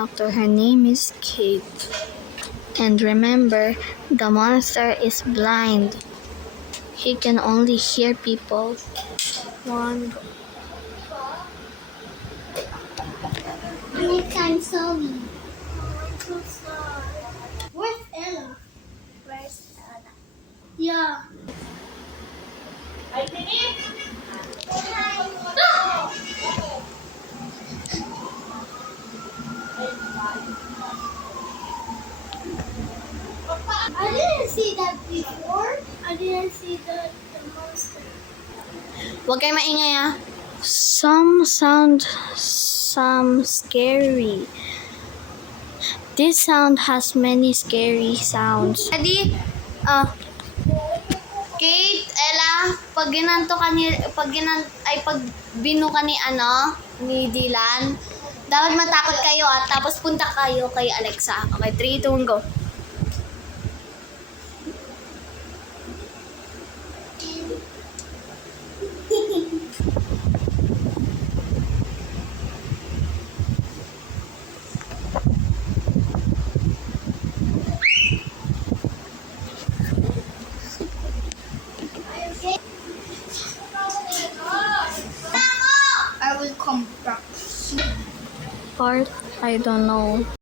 doctor. Her name is Kate. And remember, the monster is blind. He can only hear people. One. Next I'm sorry. I'm so sorry. Where's Ella? Where's Ella? Yeah. I did it. I didn't see that before. I didn't see the monster. Huwag kayo maingay ah. Some scary. This sound has many scary sounds. Ready? Kate, Ella, pag binu ka ni Dylan, dapat matakot kayo at tapos punta kayo kay Alexa. Okay, 3, 2, 1, go. I will come back. Part, I don't know.